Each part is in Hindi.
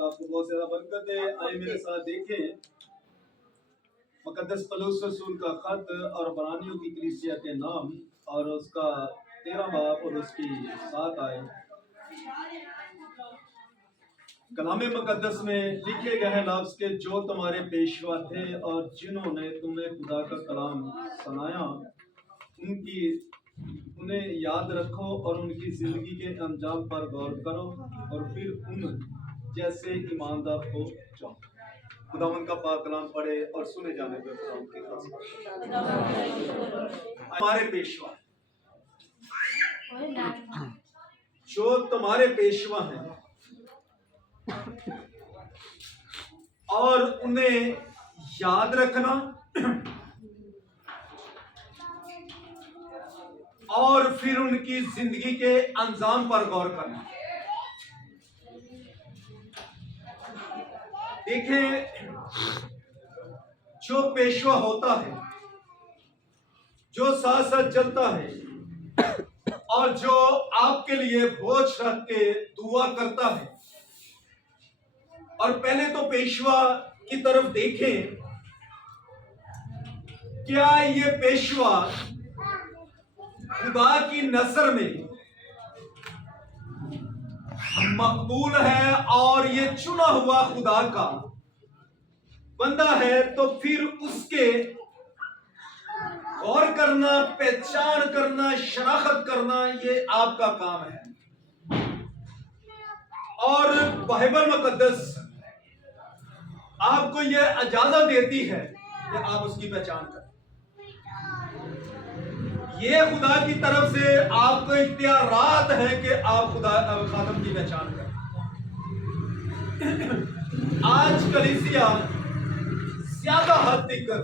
आपको बहुत ज्यादा बरकत है। आइए मेरे साथ देखें मुकद्दस पौलुस रसूल का खत और बरानियों की कलीसिया के नाम और उसका 13 बाब और उसकी 7 आयत। कलाम मुकद्दस में लिखे गए हैं लफ्ज़ के जो तुम्हारे पेशवा थे और जिन्होंने तुम्हें खुदा का कलाम सुनाया उन्हें याद रखो और उनकी जिंदगी के अंजाम पर गौर करो और फिर उन जैसे ईमानदार हो जाओ। खुदावंद का पाक कलाम पढ़े और सुने जाने पर खुदावंद की खास हमारे पेशवा जो तुम्हारे पेशवा हैं और उन्हें याद रखना और फिर उनकी जिंदगी के अंजाम पर गौर करना। देखें, जो पेशवा होता है, जो साथ साथ चलता है और जो आपके लिए बोझ रख के दुआ करता है, और पहले तो पेशवा की तरफ देखें, क्या ये पेशवा खुदा की नजर में मकबूल है और ये चुना हुआ खुदा का बंदा है? तो फिर उसके गौर करना, पहचान करना, शनाख्त करना ये आपका काम है। और बाइबल मुकद्दस आपको ये इजाजत देती है कि आप उसकी पहचान करें। ये खुदा की तरफ से आपको इख्तियारात है कि आप खुदा खादम की पहचान करें। आज कलीसिया ज्यादा हद तक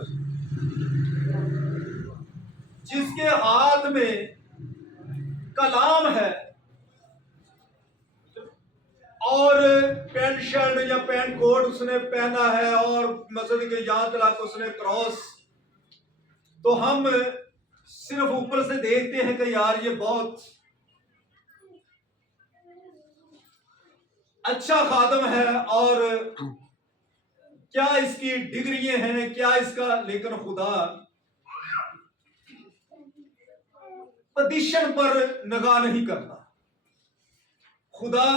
जिसके हाथ में कलाम है और पैंट शर्ट या पैंट कोट उसने पहना है और मस्जिद के यहाँ तक उसने क्रॉस, तो हम सिर्फ ऊपर से देखते हैं कि यार ये बहुत अच्छा खादम है और क्या इसकी डिग्रियां हैं, क्या इसका, लेकिन खुदा पोजीशन पर निगाह नहीं करता। खुदा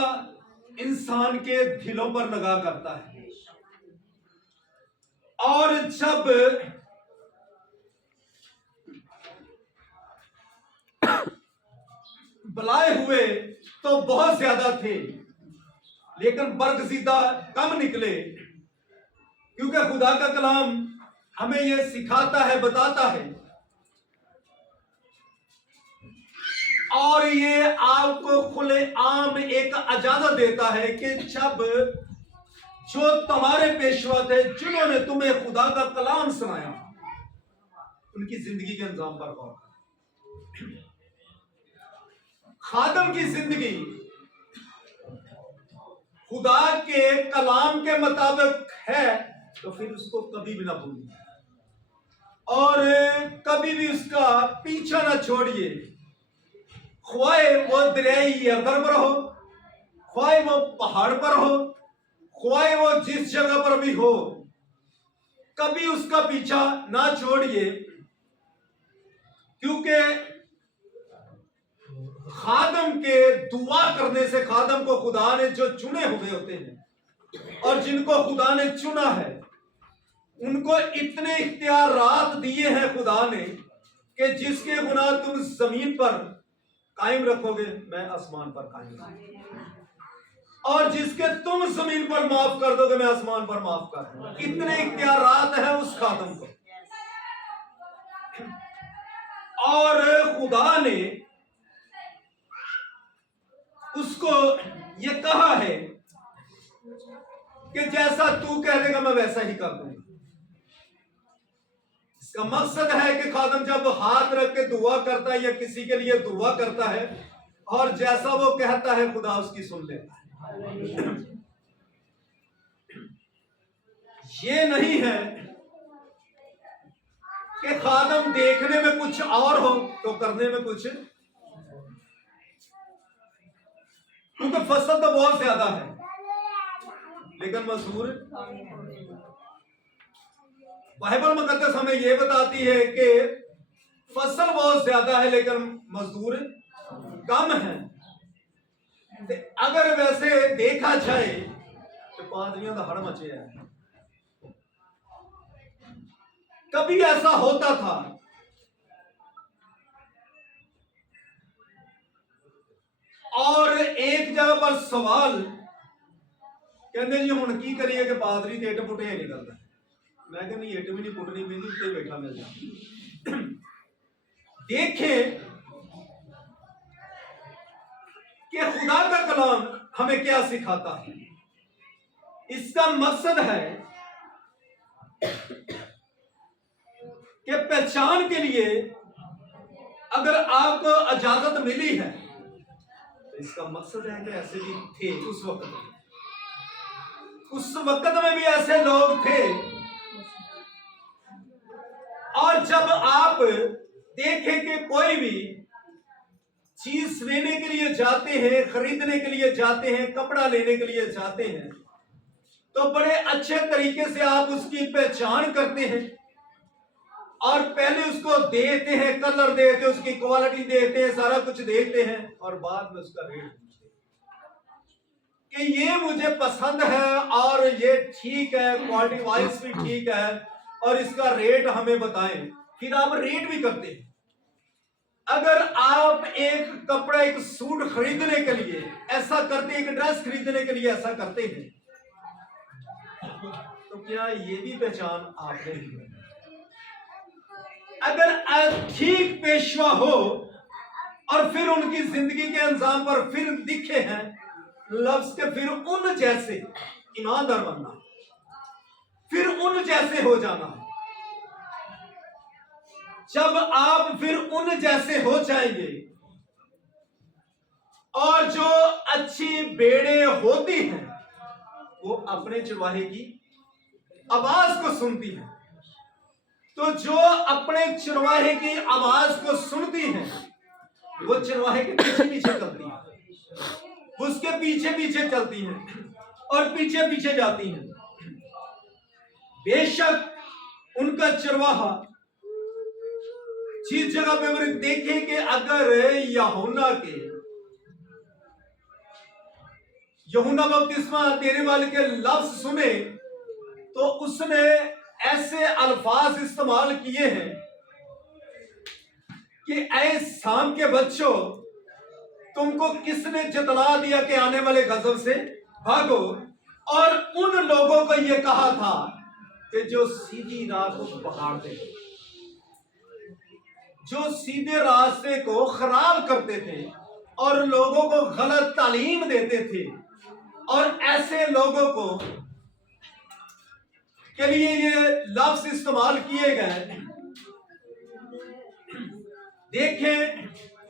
इंसान के दिलों पर निगाह करता है। और जब बुलाए हुए तो बहुत ज्यादा थे, लेकिन बरगज़ीदा कम निकले, क्योंकि खुदा का कलाम हमें यह सिखाता है, बताता है और ये आपको खुले आम एक इजाजत देता है कि जब जो तुम्हारे पेशवा थे, जिन्होंने तुम्हें खुदा का कलाम सुनाया, उनकी जिंदगी के अंजाम पर गौर करो। खादम की जिंदगी खुदा के कलाम के मुताबिक है तो फिर उसको कभी भी ना भूलिए और कभी भी उसका पीछा ना छोड़िए। ख्वाहे वो दरियाई यरदन पर हो, ख्वाहे वो पहाड़ पर हो, ख्वाहे वो जिस जगह पर भी हो, कभी उसका पीछा ना छोड़िए, क्योंकि खादम के दुआ करने से, खादम को खुदा ने जो चुने हुए होते हैं और जिनको खुदा ने चुना है, उनको इतने इख्तियारात दिए हैं खुदा ने कि जिसके गुनाह तुम जमीन पर कायम रखोगे, मैं आसमान पर कायम रखूंगा, और जिसके तुम जमीन पर माफ कर दोगे, मैं आसमान पर माफ कर दूंगा। इतने इख्तियारात हैं उस खादम को। और खुदा ने उसको ये कहा है कि जैसा तू कह देगा मैं वैसा ही कर दूंगा। इसका मकसद है कि खादम जब हाथ रख के दुआ करता है या किसी के लिए दुआ करता है, और जैसा वो कहता है खुदा उसकी सुन लेता है। ये नहीं है कि खादम देखने में कुछ और हो तो करने में कुछ। क्योंकि फसल तो बहुत ज्यादा है लेकिन मजदूर। बाइबल मुकद्दस हमें यह बताती है कि फसल बहुत ज्यादा है लेकिन मजदूर कम है। अगर वैसे देखा जाए तो पादरियों का हड़ मचे है। कभी ऐसा होता था और एक जगह पर सवाल कहते जी हुण की करिए कि पादरी तो इट पुटे निकलता। मैं कहनी इट भी नहीं पुटनी पैंदी, उत्ते बैठा मिल जाता। देखें कि खुदा का कलाम हमें क्या सिखाता है। इसका मकसद है कि पहचान के लिए अगर आपको इजाजत मिली है तो इसका मकसद है कि ऐसे भी थे उस वक्त में भी ऐसे लोग थे। और जब आप देखें कि कोई भी चीज लेने के लिए जाते हैं, खरीदने के लिए जाते हैं, कपड़ा लेने के लिए जाते हैं, तो बड़े अच्छे तरीके से आप उसकी पहचान करते हैं और पहले उसको देखते हैं, कलर देखते हैं, उसकी क्वालिटी देखते हैं, सारा कुछ देखते हैं और बाद में उसका रेट पूछते हैं कि ये मुझे पसंद है और ये ठीक है, क्वालिटी वाइज भी ठीक है और इसका रेट हमें बताएं। फिर आप रेट भी करते हैं। अगर आप एक कपड़ा, एक सूट खरीदने के लिए ऐसा करते हैं, एक ड्रेस खरीदने के लिए ऐसा करते हैं, तो क्या ये भी पहचान आपने की? अगर ठीक पेशवा हो और फिर उनकी जिंदगी के अंजाम पर फिर दिखे हैं लफ्ज के, फिर उन जैसे ईमानदार बनना, फिर उन जैसे हो जाना। जब आप फिर उन जैसे हो जाएंगे और जो अच्छी भेड़ें होती हैं वो अपने चरवाहे की आवाज को सुनती हैं, तो जो अपने चरवाहे की आवाज को सुनती हैं वो चरवाहे के पीछे पीछे चलती हैं, उसके पीछे पीछे चलती हैं और पीछे पीछे जाती हैं। बेशक उनका चरवाहा जिस जगह पे देखें कि अगर यूहन्ना बपतिस्मा देने वाले के लफ्ज सुने तो उसने ऐसे अल्फाज इस्तेमाल किए हैं कि ऐ शाम के बच्चों, तुमको किसने जतला दिया कि आने वाले गजब से भागो। और उन लोगों को यह कहा था कि जो सीधी राह को पकड़ते थे, जो सीधे रास्ते को खराब करते थे और लोगों को गलत तालीम देते थे, और ऐसे लोगों को के लिए ये लफ्ज इस्तेमाल किए गए। देखें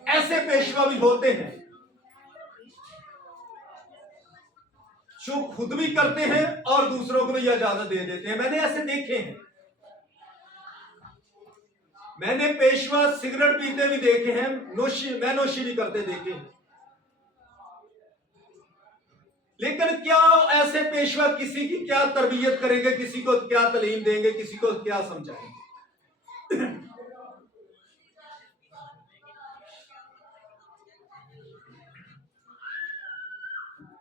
ऐसे पेशवा भी होते हैं जो खुद भी करते हैं और दूसरों को भी इजाजत दे देते हैं। मैंने ऐसे देखे हैं। मैंने पेशवा सिगरेट पीते भी देखे हैं, नोशी भी करते देखे हैं। लेकिन क्या ऐसे पेशवा किसी की क्या तरबियत करेंगे, किसी को क्या तालीम देंगे, किसी को क्या समझाएंगे?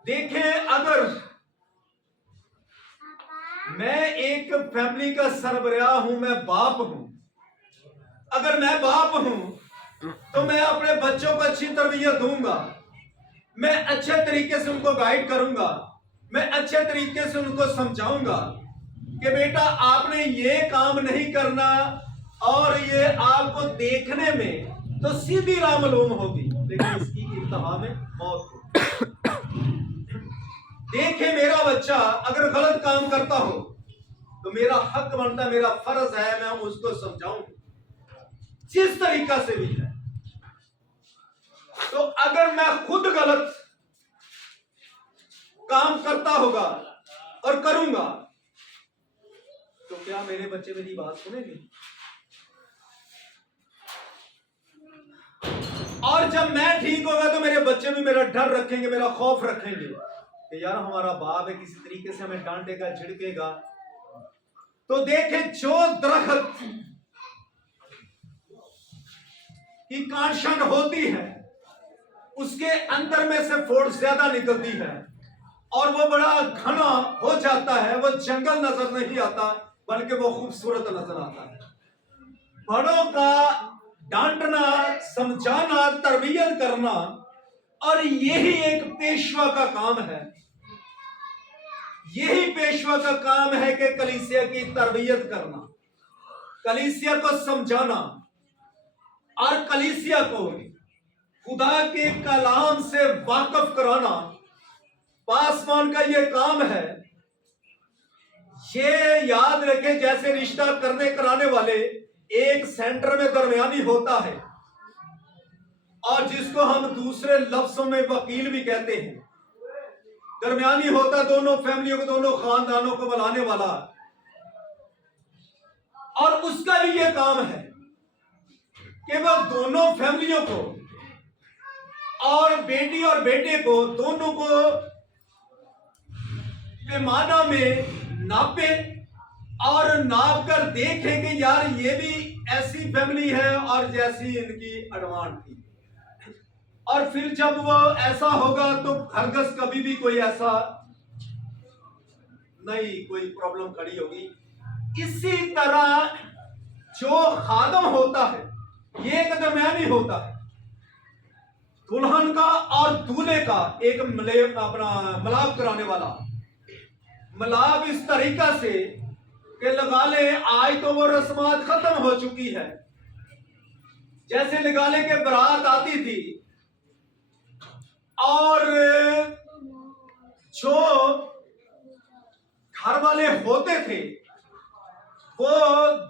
देखें, अगर मैं एक फैमिली का सरबराह हूं, मैं बाप हूं, अगर मैं बाप हूं तो मैं अपने बच्चों को अच्छी तरबियत दूंगा, मैं अच्छे तरीके से उनको गाइड करूंगा, मैं अच्छे तरीके से उनको समझाऊंगा कि बेटा आपने ये काम नहीं करना और ये आपको देखने में तो सीधी राह मालूम होगी लेकिन इसकी इंतहा में मौत होगी। देखे मेरा बच्चा अगर गलत काम करता हो तो मेरा हक बनता है, मेरा फर्ज है, मैं उसको समझाऊं जिस तरीका से भी है। तो अगर मैं खुद गलत काम करता होगा और करूंगा तो क्या मेरे बच्चे मेरी बात सुनेंगे? और जब मैं ठीक होगा तो मेरे बच्चे भी मेरा डर रखेंगे, मेरा खौफ रखेंगे कि यार हमारा बाप है, किसी तरीके से हमें डांटेगा, झिड़केगा। तो देखे, जो दरख्त की काटछांट होती है उसके अंदर में से फोर्स ज्यादा निकलती है और वो बड़ा घना हो जाता है, वो जंगल नजर नहीं आता बल्कि वो खूबसूरत नजर आता है। बड़ों का डांटना, समझाना, तरबियत करना, और यही एक पेशवा का काम है। यही पेशवा का काम है कि कलीसिया की तरबियत करना, कलीसिया को समझाना और कलीसिया को खुदा के कलाम से वाकिफ कराना। पासवान का यह काम है। ये याद रखें, जैसे रिश्ता करने कराने वाले एक सेंटर में दरमियानी होता है और जिसको हम दूसरे लफ्जों में वकील भी कहते हैं। दरमियानी होता दोनों फैमिलियों को, दोनों खानदानों को बुलाने वाला, और उसका भी यह काम है कि वह दोनों फैमिलियों को और बेटी और बेटे को, दोनों को पैमाना में नापे और नाप कर देखे कि यार ये भी ऐसी फैमिली है और जैसी इनकी एडवांस थी। और फिर जब वो ऐसा होगा तो हरगज कभी भी कोई ऐसा नहीं, कोई प्रॉब्लम खड़ी होगी। इसी तरह जो खादम होता है, ये एक दरमियानी होता है, दुल्हन का और दूल्हे का एक मिलाप कराने वाला। मिलाप इस तरीका से कि लगा ले, आज तो वो रस्मात खत्म हो चुकी है। जैसे लगा ले के बारात आती थी और जो घर वाले होते थे वो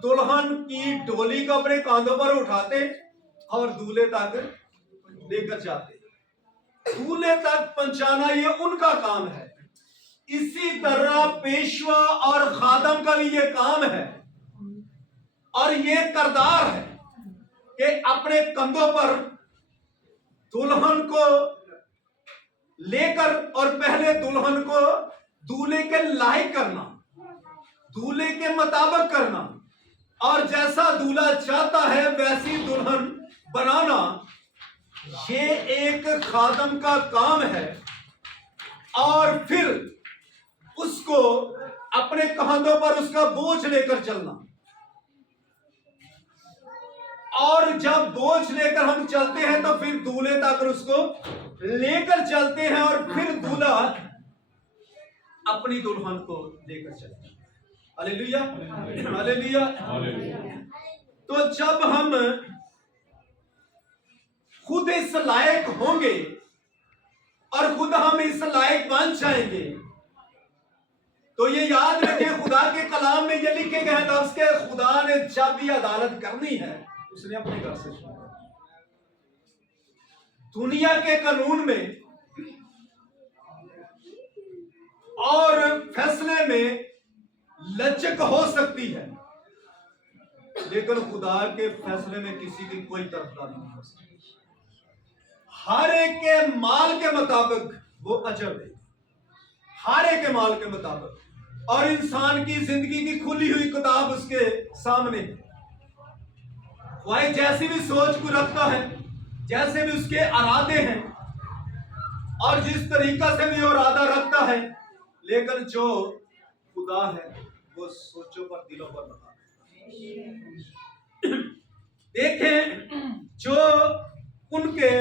दुल्हन की डोली को अपने कांधों पर उठाते और दूल्हे तक लेकर जाते। दूल्हे तक पहुंचाना ये उनका काम है। इसी तरह पेशवा और खादम का भी ये काम है और ये किरदार है कि अपने कंधों पर दुल्हन को लेकर और पहले दुल्हन को दूल्हे के लायक करना, दूल्हे के मुताबिक करना, और जैसा दूल्हा चाहता है वैसी दुल्हन बनाना, ये एक खादम का काम है। और फिर उसको अपने कंधों पर उसका बोझ लेकर चलना, और जब बोझ लेकर हम चलते हैं तो फिर दूल्हे तक उसको लेकर चलते हैं और फिर दूल्हा अपनी दुल्हन को लेकर चलता है। Hallelujah, hallelujah. तो जब हम खुद इस लायक होंगे और खुद हम इस लायक बन जाएंगे तो ये याद रखें, खुदा के कलाम में ये लिखे गए लफ्ज के खुदा ने जब भी अदालत करनी है उसने अपने घर से शुरू। दुनिया के कानून में और फैसले में लचक हो सकती है, लेकिन खुदा के फैसले में किसी की कोई तरफदारी नहीं हो सकती। हर एक के माल के मुताबिक वो अजर देगा, हर एक के माल के मुताबिक। और इंसान की जिंदगी की खुली हुई किताब उसके सामने है। वह जैसी भी सोच को रखता है, जैसे भी उसके इरादे हैं और जिस तरीका से भी वो इरादा रखता है, लेकिन जो खुदा है वो सोचों पर, दिलों पर लगा। देखें, जो उनके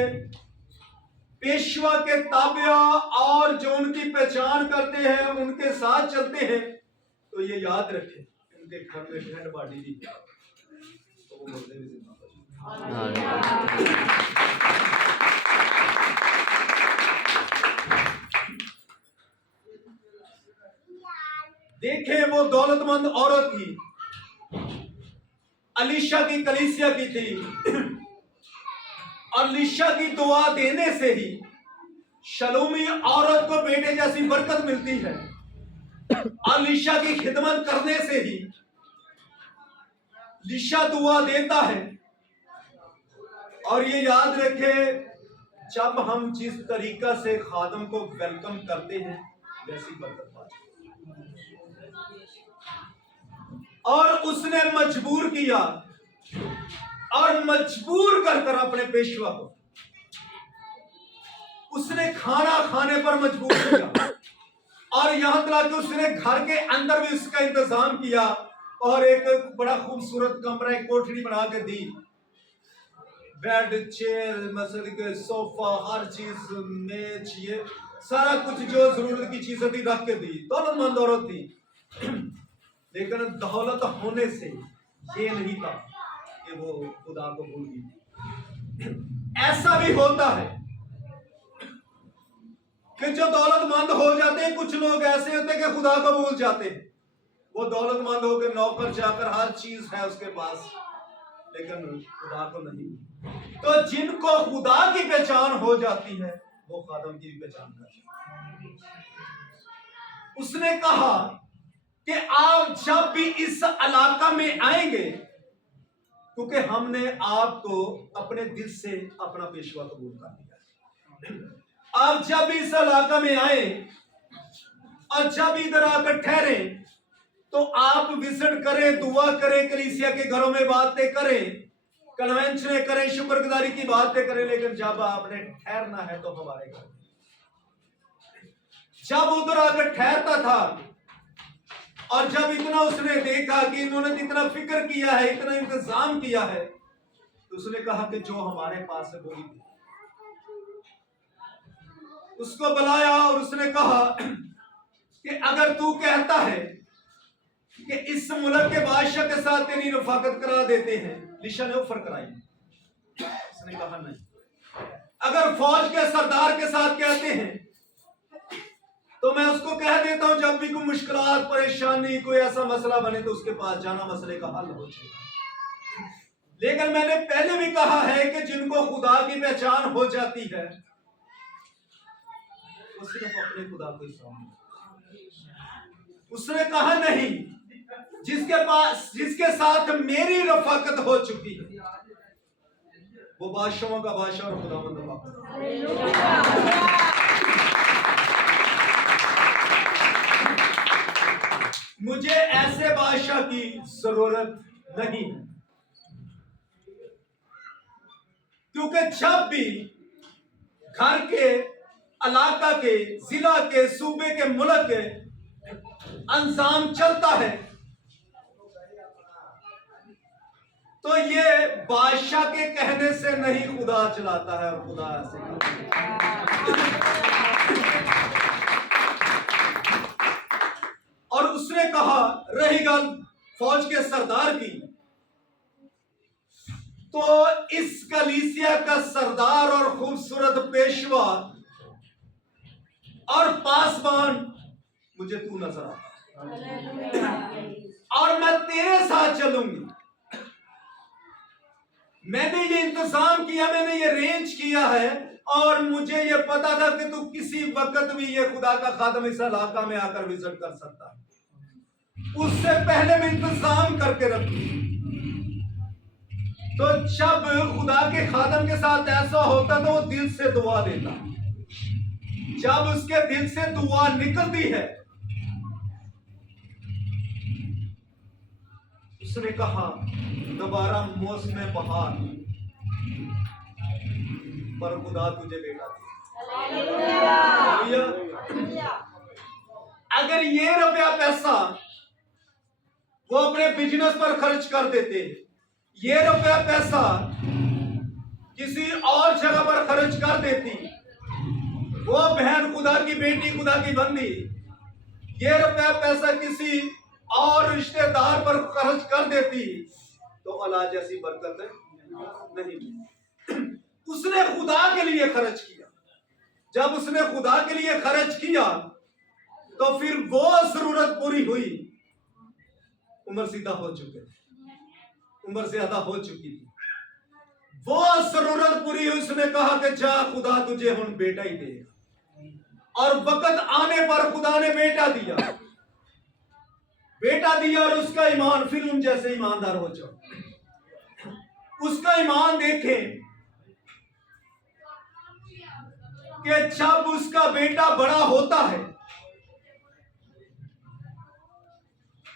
पेशवा के ताबिया और जो उनकी पहचान करते हैं, उनके साथ चलते हैं, तो ये याद रखें उनके घर में डेड बॉडी भी है तो वो मुर्दे भी जिंदा हो। देखें, वो दौलतमंद औरत थी, अलीशा की कलीसिया की थी, और अलीशा की दुआ देने से ही शलोमी औरत को बेटे जैसी बरकत मिलती है। अलीशा की खिदमत करने से ही अलीशा दुआ देता है और ये याद रखें, जब हम जिस तरीका से खादम को वेलकम करते हैं वैसी बरकत पाते हैं। और उसने मजबूर किया और मजबूर कर कर अपने पेशवा को उसने खाना खाने पर मजबूर किया, और यहां तक कि उसने घर के अंदर भी उसका इंतजाम किया और एक बड़ा खूबसूरत कमरा, एक कोठरी बना के दी। बेड, चेयर, मसल के सोफा, हर चीज, मेज, ये सारा कुछ जो जरूरत की चीजें थी रख के दी। दौलतमंद औरत थी, लेकिन दौलत होने से ये नहीं था कि वो खुदा को भूल गई। ऐसा भी होता है कि जो दौलतमंद हो जाते हैं, कुछ लोग ऐसे होते हैं कि खुदा को भूल जाते हैं। वो दौलतमंद होकर नौकर चाकर हर चीज है उसके पास, लेकिन खुदा को नहीं। तो जिनको खुदा की पहचान हो जाती है वो खादम की भी पहचान करते हैं। उसने कहा कि आप जब भी इस इलाका में आएंगे, क्योंकि हमने आपको अपने दिल से अपना पेशवा कबूल कर लिया, आप जब भी इस इलाका में आए और जब इधर आकर ठहरे तो आप विजिट करें, दुआ करें, कलीसिया के घरों में बातें करें, कन्वेंशन करें, शुक्रगुजारी की बातें करें, लेकिन जब आपने ठहरना है तो हमारे घर। जब उधर आकर ठहरता था और जब इतना उसने देखा कि इन्होंने इतना फिक्र किया है, इतना इंतजाम किया है, तो उसने कहा कि जो हमारे पास है वो ही। उसको बुलाया और उसने कहा कि अगर तू कहता है कि इस मुल्क के बादशाह के साथ तेरी रफाकत करा देते हैं, लिशा ने ऑफर कराई। उसने कहा नहीं। अगर फौज के सरदार के साथ कहते हैं तो मैं उसको कह देता हूं जब भी कोई मुश्किलात, परेशानी, कोई ऐसा मसला बने तो उसके पास जाना, मसले का हल हो जाएगा। लेकिन मैंने पहले भी कहा है कि जिनको खुदा की पहचान हो जाती है वो सिर्फ अपने खुदा को ही सामने। उसने कहा नहीं, जिसके साथ मेरी रफाकत हो चुकी है वो बादशाहों का बादशाह और खुदावंद का। मुझे ऐसे बादशाह की जरूरत नहीं है, क्योंकि जब भी घर के, इलाका के, जिला के, सूबे के, मुल्क के अंजाम चलता है तो ये बादशाह के कहने से नहीं खुदा चलाता है, और खुदा ऐसे। और उसने कहा, रही गल फौज के सरदार की, तो इस कलीसिया का सरदार और खूबसूरत पेशवा और पासवान मुझे तू नजर आता, और मैं तेरे साथ चलूंगी। मैंने ये इंतजाम किया, मैंने ये अरेंज किया है, और मुझे ये पता था कि तू किसी वक्त भी ये खुदा का खादम इस इलाका में आकर विजिट कर सकता है। उससे पहले मैं इंतजाम करके रखूं। तो जब खुदा के खादम के साथ ऐसा होता तो वो दिल से दुआ देता। जब उसके दिल से दुआ निकलती है, उसने कहा दोबारा मौसम बहार पर खुदा तुझे बेटा दिया। अगर ये रुपया पैसा वो अपने बिजनेस पर खर्च कर देते, ये रुपया पैसा किसी और जगह पर खर्च कर देती, वो बहन खुदा की बेटी, खुदा की बंदी ये रुपया पैसा किसी और रिश्तेदार पर खर्च कर देती, तो अल्लाह जैसी बरकत नहीं। उसने खुदा के लिए खर्च किया। जब उसने खुदा के लिए खर्च किया तो फिर वो जरूरत पूरी हुई। उम्र सीधा हो चुके, उम्र ज्यादा हो चुकी थी, वो जरूरत पूरी हुई। उसने कहा कि जा खुदा तुझे हम बेटा ही देगा, और वक्त आने पर खुदा ने बेटा दिया, बेटा दिया। और उसका ईमान फिर उन जैसे ईमानदार हो जाओ। उसका ईमान देखें, कि जब उसका बेटा बड़ा होता है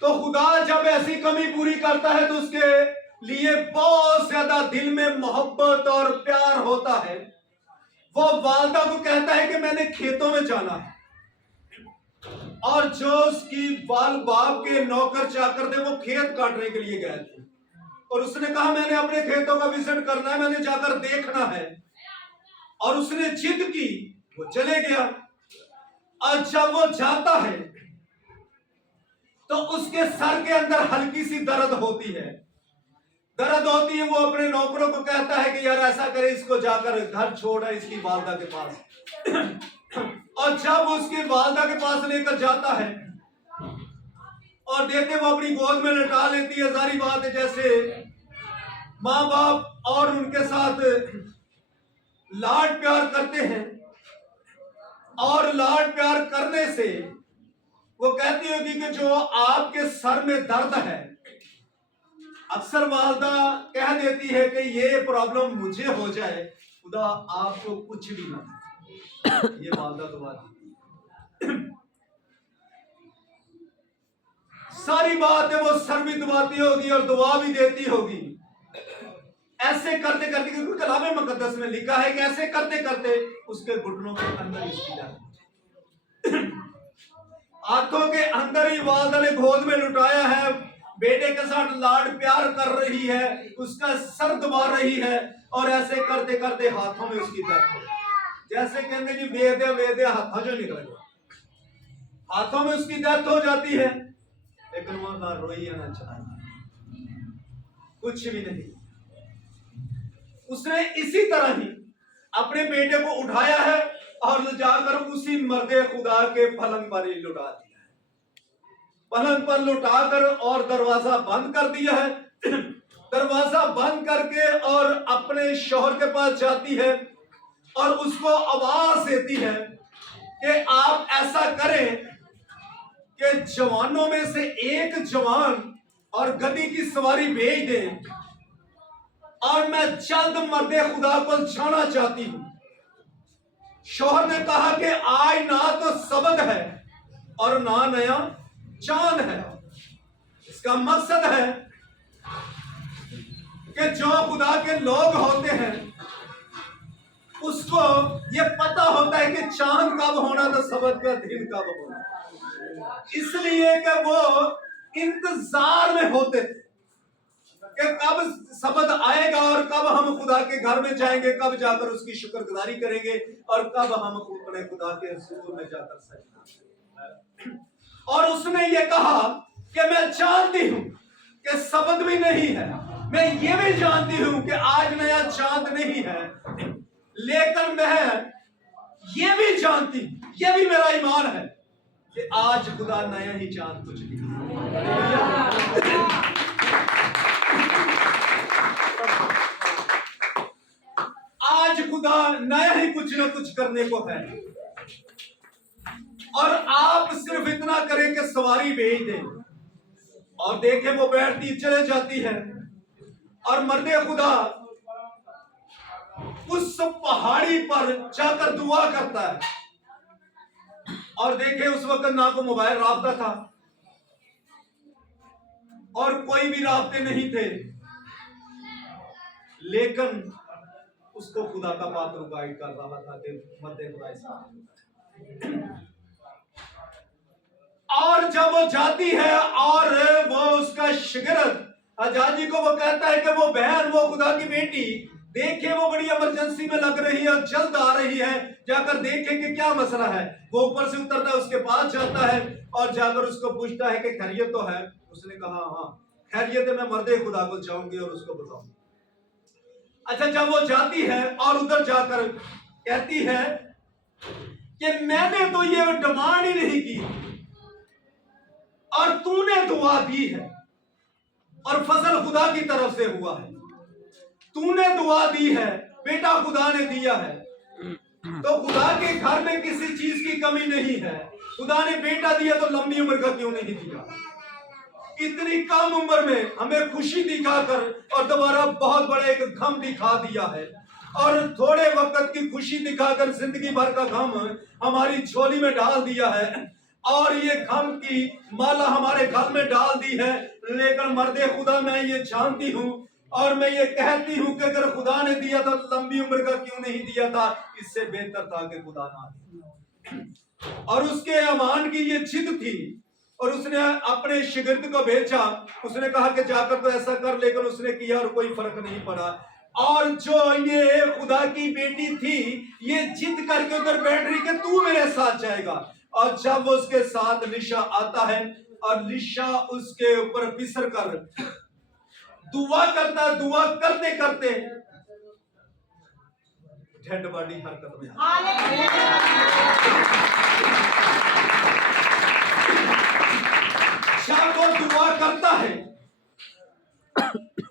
तो खुदा जब ऐसी कमी पूरी करता है तो उसके लिए बहुत ज्यादा दिल में मोहब्बत और प्यार होता है। वो वालदा को कहता है कि मैंने खेतों में जाना है, और जो उसकी वाल बाप के नौकर चाकर थे वो खेत काटने के लिए गए थे, और उसने कहा मैंने अपने खेतों का विजिट करना है, मैंने जाकर देखना है, और उसने जिद की, वो चले गया। और जब वो जाता है तो उसके सर के अंदर हल्की सी दर्द होती है। वो अपने नौकरों को कहता है कि यार ऐसा करे, इसको जाकर घर छोड़ है इसकी वालदा के पास। और जब उसकी वालदा के पास लेकर जाता है और देते वो अपनी गोद में लटा लेती है। सारी बात है जैसे माँ बाप और उनके साथ लाड प्यार करते हैं, और लाड प्यार करने से वो कहती होगी कि जो आपके सर में दर्द है, अक्सर वालदा कह देती है कि ये प्रॉब्लम मुझे हो जाए, खुदा आपको कुछ भी ना दे। ये वालदा दुआ देती है। सारी बात है वो सर भी दबाती होगी और दुआ भी देती होगी। ऐसे करते करते, क्योंकि कलाम मुकद्दस में लिखा है कि ऐसे करते करते उसके घुटनों के अंदर इसकी जान, आंखों के अंदर ही वालदा ने गोद में लुटाया है, बेटे के साथ लाड प्यार कर रही है, उसका सर दबा रही है, और ऐसे करते करते हाथों में उसकी डेथ हो। जैसे कहते जी वेदे वेदे हाथों जो निकल गया, हाथों में उसकी डेथ हो जाती है। लेकिन वो ना रोई है ना चलाई, कुछ भी नहीं। उसने इसी तरह ही अपने बेटे को उठाया है और जाकर उसी मर्दे खुदा के पलंग पर ही लुटा दिया है, पलंग पर लुटाकर और दरवाजा बंद कर दिया है। दरवाजा बंद करके और अपने शौहर के पास जाती है और उसको आवाज देती है कि आप ऐसा करें कि जवानों में से एक जवान और गधी की सवारी भेज दें, और मैं जल्द मर्दे खुदा को जाना चाहती हूं। शौहर ने कहा कि आज ना तो सबद है और ना नया चांद है। इसका मकसद है कि जो खुदा के लोग होते हैं उसको ये पता होता है कि चांद कब होना तो सबद का दिन कब होना, इसलिए कि वो इंतजार में होते थे कि कब सबद आएगा और कब हम खुदा के घर में जाएंगे, कब जाकर उसकी शुक्रगुजारी करेंगे, और कब हम अपने खुदा के हुजूर में जाकर सजदा। और उसने ये कहा कि मैं जानती हूं कि सबद भी नहीं है, मैं ये भी जानती हूं कि आज नया चांद नहीं है, लेकिन मैं ये भी जानती, ये भी मेरा ईमान है कि आज खुदा नया ही चांद कुछ नहीं। आज खुदा नया ही कुछ ना कुछ करने को है, और आप सिर्फ इतना करें कि सवारी भेज दें और देखें वो बैठती चले जाती है, और मर्दे खुदा उस पहाड़ी पर जाकर दुआ करता है। और देखे उस वक्त ना को मोबाइल राब्ता था और कोई भी राब्ते नहीं थे, लेकिन उसको खुदा का पात्र गाइड कर रहा था कि मर्दे खुदा। और जब वो जाती है और वो उसका शिगिर्द हजाजी को वो कहता है कि वो बहन, वो खुदा की बेटी देखे वो बड़ी इमरजेंसी में लग रही है और जल्द आ रही है, जाकर देखे कि क्या मसला है। वो ऊपर से उतरता है, उसके पास जाता है और जाकर उसको पूछता है कि खैरियत तो है। उसने कहा हाँ खैरियत है, मैं मर्दे खुदा को जाऊंगी और उसको बताऊंगी। अच्छा, जब वो जाती है और उधर जाकर कहती है कि मैंने तो ये डिमांड ही नहीं की और तूने दुआ दी है और फजल खुदा की तरफ से हुआ है, तूने दुआ दी है, बेटा खुदा ने दिया है, तो खुदा के घर में किसी चीज की कमी नहीं है। खुदा ने बेटा दिया तो लंबी उम्र का क्यों नहीं दिया? इतनी कम उम्र में हमें खुशी दिखाकर और दोबारा बहुत बड़ा एक गम दिखा दिया है। और थोड़े वक्त की खुशी दिखाकर जिंदगी भर का गम हमारी झोली में डाल दिया है, और ये गम की माला हमारे गल में डाल दी है। लेकिन मर्दे खुदा मैं ये जानती हूँ और मैं ये कहती हूँ कि अगर खुदा ने दिया था तो लंबी उम्र का क्यों नहीं दिया था, इससे बेहतर था कि खुदा ना दे। और उसके अमान की ये जिद थी और उसने अपने शिगिर्द को भेजा, उसने कहा कि जाकर तो ऐसा कर, लेकिन उसने किया और कोई फर्क नहीं पड़ा। और जो ये खुदा की बेटी थी ये जिद करके उधर बैठ रही कि तू मेरे साथ जाएगा, और जब उसके साथ लिशा आता है और लिशा उसके ऊपर फिसर कर दुआ करता, दुआ करते करते डेड बॉडी हरकत में जब वो दुआ करता है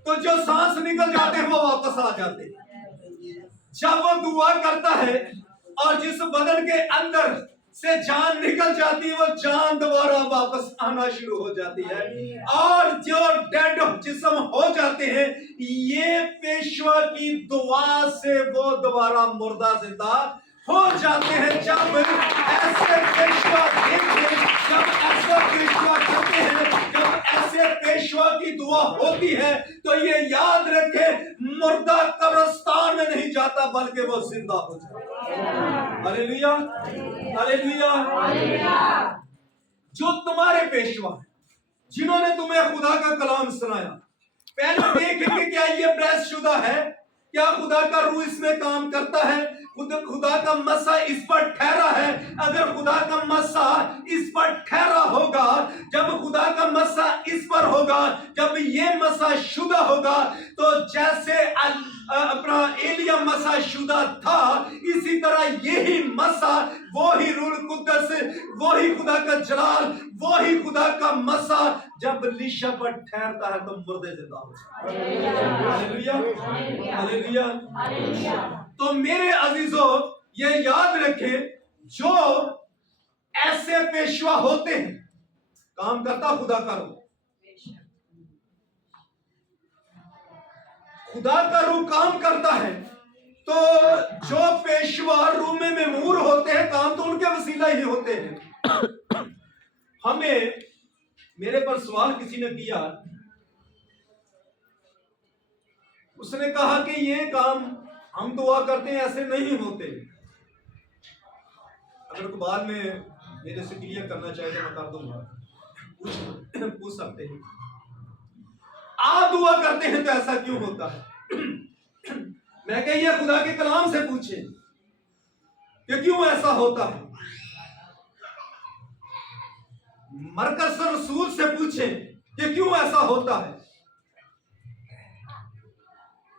तो जो सांस निकल जाते हैं वो वापस आ जाते हैं। जब वो दुआ करता है और जिस बदन के अंदर से जान निकल जाती है वो जान दोबारा वापस आना शुरू हो जाती है, और जो डेड जिस्म हो जाते हैं ये पेशवा की दुआ से वो दोबारा मुर्दा जिंदा हो जाते हैं। जब ऐसे पेशवा देखते, जब ऐसा पेशवा करते हैं, जब ऐसे पेशवा की दुआ होती है तो ये याद रखे मुर्दा कब्रिस्तान में नहीं जाता बल्कि वो जिंदा हो जाता है। Hallelujah, hallelujah. जो तुम्हारे पेशवा है जिन्होंने तुम्हें खुदा का कलाम सुनाया, पहले देखेंगे क्या ये ब्लेस शुदा है, क्या खुदा का रूह इसमें काम करता है, खुदा का मसा इस पर ठहरा है। अगर खुदा का मसा इस पर ठहरा होगा, जब खुदा का मसा इस पर होगा, जब ये मसा शुदा होगा, तो जैसे अपना एलिया मसा शुदा था इसी तरह यही मसा, वो ही रूह कुद्दस, वो ही खुदा का जलाल, वो ही खुदा का मसा जब लिशा पर ठहरता है तो मुर्दे जिंदा हो जाते हैं। Hallelujah, hallelujah. तो मेरे अजीजों ये याद रखें, जो ऐसे पेशवा होते हैं काम करता खुदा का रूह, खुदा का रूह काम करता है। तो जो पेशवा रूह में मेमूर होते हैं काम तो उनके वसीला ही होते हैं। हमें मेरे पर सवाल किसी ने किया, उसने कहा कि ये काम हम दुआ करते हैं ऐसे नहीं होते। अगर तो बाद में मेरे से क्लियर करना चाहे तो मैं कर दूंगा, पूछ सकते हैं आप दुआ करते हैं तो ऐसा क्यों होता है। मैं कहिए खुदा के कलाम से पूछे कि क्यों ऐसा होता है, मरकज रसूल से पूछे कि क्यों ऐसा होता है।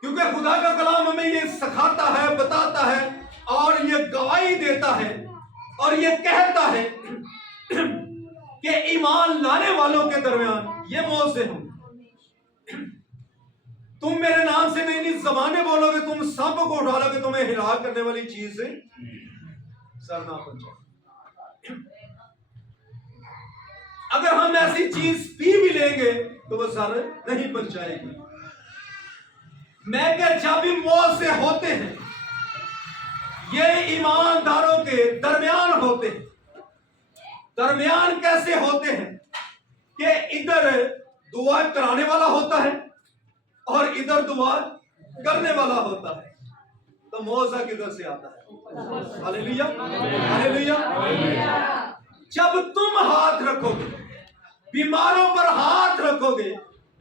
क्योंकि खुदा का कलाम हमें ये सिखाता है, बताता है और ये गवाही देता है और ये कहता है कि ईमान लाने वालों के दरमियान ये मौजे होंगे। तुम मेरे नाम से नहीं ज़बानें बोलोगे, तुम सब को उठालोगे, तुम्हें हिला करने वाली चीज से सर ना पंचाओ। अगर हम ऐसी चीज पी भी लेंगे तो वो सर नहीं पंचाएगी। मैं क्या जब भी मौत से होते हैं ये ईमानदारों के दरमियान होते हैं। दरमियान कैसे होते हैं कि इधर दुआ कराने वाला होता है और इधर दुआ करने वाला होता है, तो मौजा किधर से आता है। Hallelujah, hallelujah. जब तुम हाथ रखोगे, बीमारों पर हाथ रखोगे,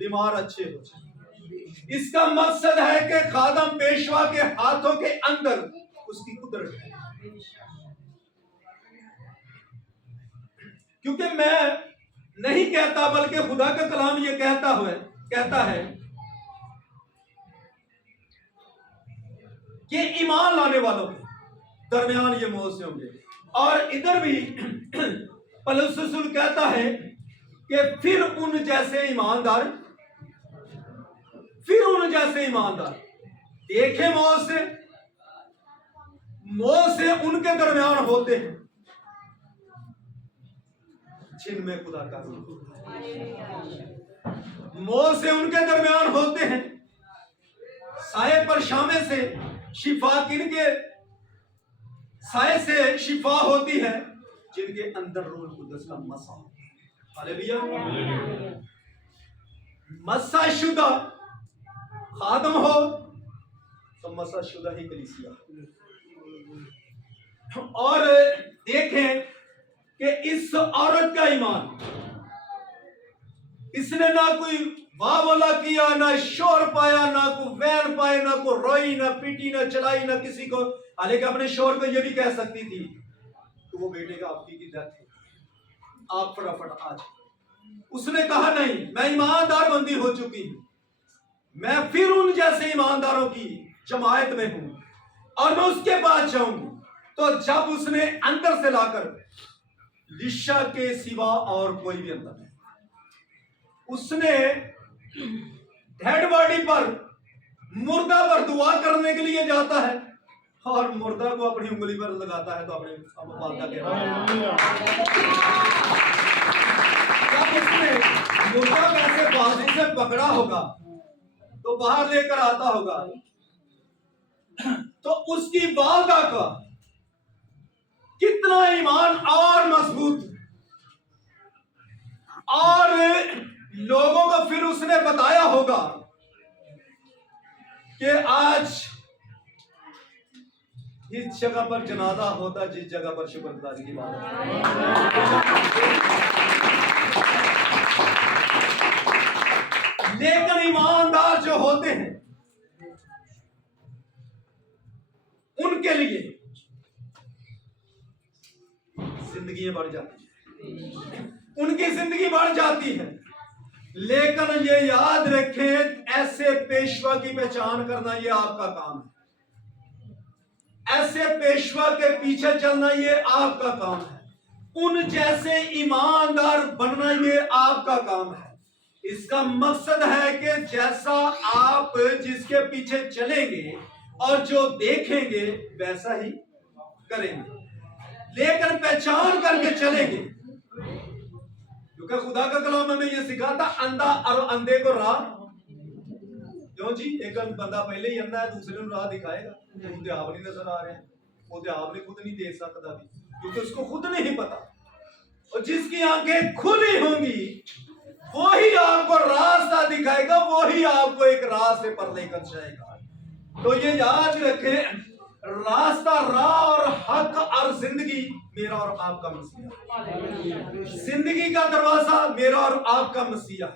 बीमार अच्छे हो जाएंगे। इसका मकसद है कि खादम पेशवा के हाथों के अंदर उसकी कुदरत है। क्योंकि मैं नहीं कहता बल्कि खुदा का कलाम ये कहता है कि ईमान लाने वालों के दरमियान ये मौत से होंगे। और इधर भी पौलुस रसूल कहता है कि फिर उन जैसे ईमानदार देखे मौत से उनके दरमियान होते हैं जिनमें खुदा का रूह। मौत से उनके दरमियान होते हैं साये पर शामे से शिफा किनके साए से शिफा होती है? जिनके अंदर रूह कुद्दस का मसा। हालेलुया। मसा शुदा खादम हो तो मसा शुदा ही कलीसिया। और देखें कि इस औरत का ईमान, इसने ना कोई वाह बोला किया, ना शोर पाया, ना को वैन पाए, ना को रोई, ना पीटी, ना चलाई, ना किसी को। हालांकि अपने शोर को ये भी कह सकती थी तो वो बेटे का आपकी की डेथ है, आप फटाफट आ जाओ। उसने कहा नहीं, मैं ईमानदार बंदी हो चुकी हूं, मैं फिर उन जैसे ईमानदारों की जमायत में हूं और मैं उसके पास जाऊंगी। तो जब उसने अंदर से लाकर लिशा के सिवा और कोई भी अंदर नहीं, उसने डेड बॉडी पर, मुर्दा पर दुआ करने के लिए जाता है और मुर्दा को अपनी उंगली पर लगाता है। तो अपने वालदा के जब उसने मुर्दा कैसे बाजू से पकड़ा होगा तो बाहर लेकर आता होगा, तो उसकी वालदा का कितना ईमान और मजबूत, और लोगों को फिर उसने बताया होगा कि आज इस जगह पर जनाजा होता जिस जगह पर शुक्रगुजारी की बात है। लेकिन ईमानदार जो होते हैं उनके लिए जिंदगी बढ़ जाती है, उनकी जिंदगी बढ़ जाती है। लेकिन ये याद रखें, ऐसे पेशवा की पहचान करना ये आपका काम है, ऐसे पेशवा के पीछे चलना ये आपका काम है, उन जैसे ईमानदार बनना ये आपका काम है। इसका मकसद है कि जैसा आप जिसके पीछे चलेंगे और जो देखेंगे वैसा ही करेंगे, लेकिन पहचान करके चलेंगे। क्योंकि खुदा का कलाम हमें यह सिखाता, अंधा और अंधे को राह, क्यों जी, एक बंदा पहले ही अंधा है, दूसरे को राह दिखाएगा। मुझे आप नहीं नजर आ रहे हैं, वो आपने खुद नहीं देख सकता भी, क्योंकि उसको खुद नहीं पता। और जिसकी आंखें खुली होंगी वही आपको रास्ता दिखाएगा, वही आपको एक रास्ते पर लेकर जाएगा। तो ये याद रखें, रास्ता, राह और हक और जिंदगी मेरा और आपका मसीहा। जिंदगी का दरवाजा मेरा और आपका मसीहा,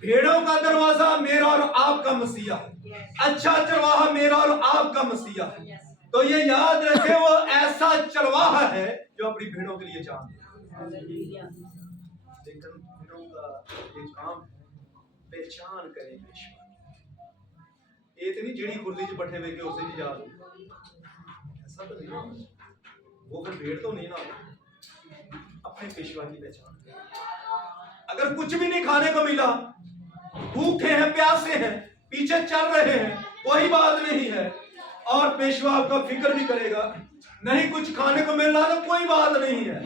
भेड़ों का दरवाजा मेरा और आपका मसीहा, अच्छा चरवाहा मेरा और आपका मसीहा। तो ये याद रखे, वो ऐसा चरवाहा है जो अपनी भेड़ों के लिए जान दे। लेकिन भेड़ों का ये काम पहचान करें पेशवा, ये इतनी जड़ी खुली च बैठे हुए कि उसे भी याद ऐसा तो नहीं, वो फिर भेड़ तो नहीं ना, अपने पेशवा की पहचान। अगर कुछ भी नहीं खाने को मिला, भूखे हैं, प्यासे हैं, पीछे चल रहे हैं, कोई बात नहीं है, और पेशवा आपका फिक्र भी करेगा। नहीं कुछ खाने को मिल रहा तो कोई बात नहीं है,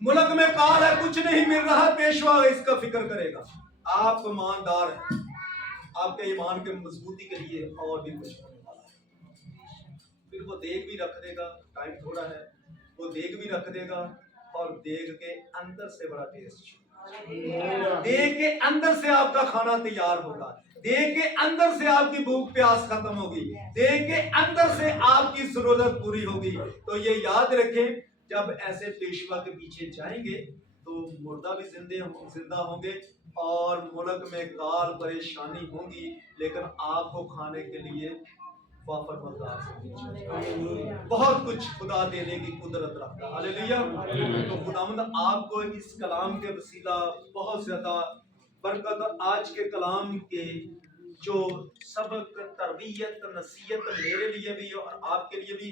मुल्क में काल है, कुछ नहीं मिल रहा, पेशवा इसका फिक्र करेगा। आप ईमानदार हैं, आपके ईमान के मजबूती के लिए और भी कुछ होने वाला है। फिर वो देग भी रख देगा, टाइम थोड़ा है, वो देग भी रख देगा, और देग के अंदर से बड़ा टेस्ट, देग के अंदर से आपका खाना तैयार होगा, देग के अंदर से आपकी भूख प्यास खत्म होगी, देग के अंदर से आपकी जरूरत पूरी होगी। तो ये याद रखें, जब ऐसे पेशवा के पीछे जाएंगे तो मुर्दा भी जिंदा होंगे और मुल्क में काल परेशानी होगी, लेकिन आपको खाने के लिए वाफर मकदार बहुत कुछ खुदा देने की कुदरत रखता है। हालेलुया। तो खुदावंद आपको इस कलाम के वसीला बहुत ज्यादा बरकत, आज के कलाम के जो सबक, तरबियत, नसीहत मेरे लिए भी और आपके लिए भी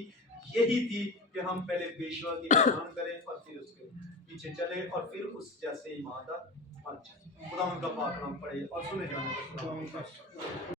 यही थी कि हम पहले पेशवा की पहचान करें और फिर उसके पीछे चले और फिर उस जैसे ईमानदार बन जाए। खुदा उनका पाक नाम पढ़े और सुने जाने।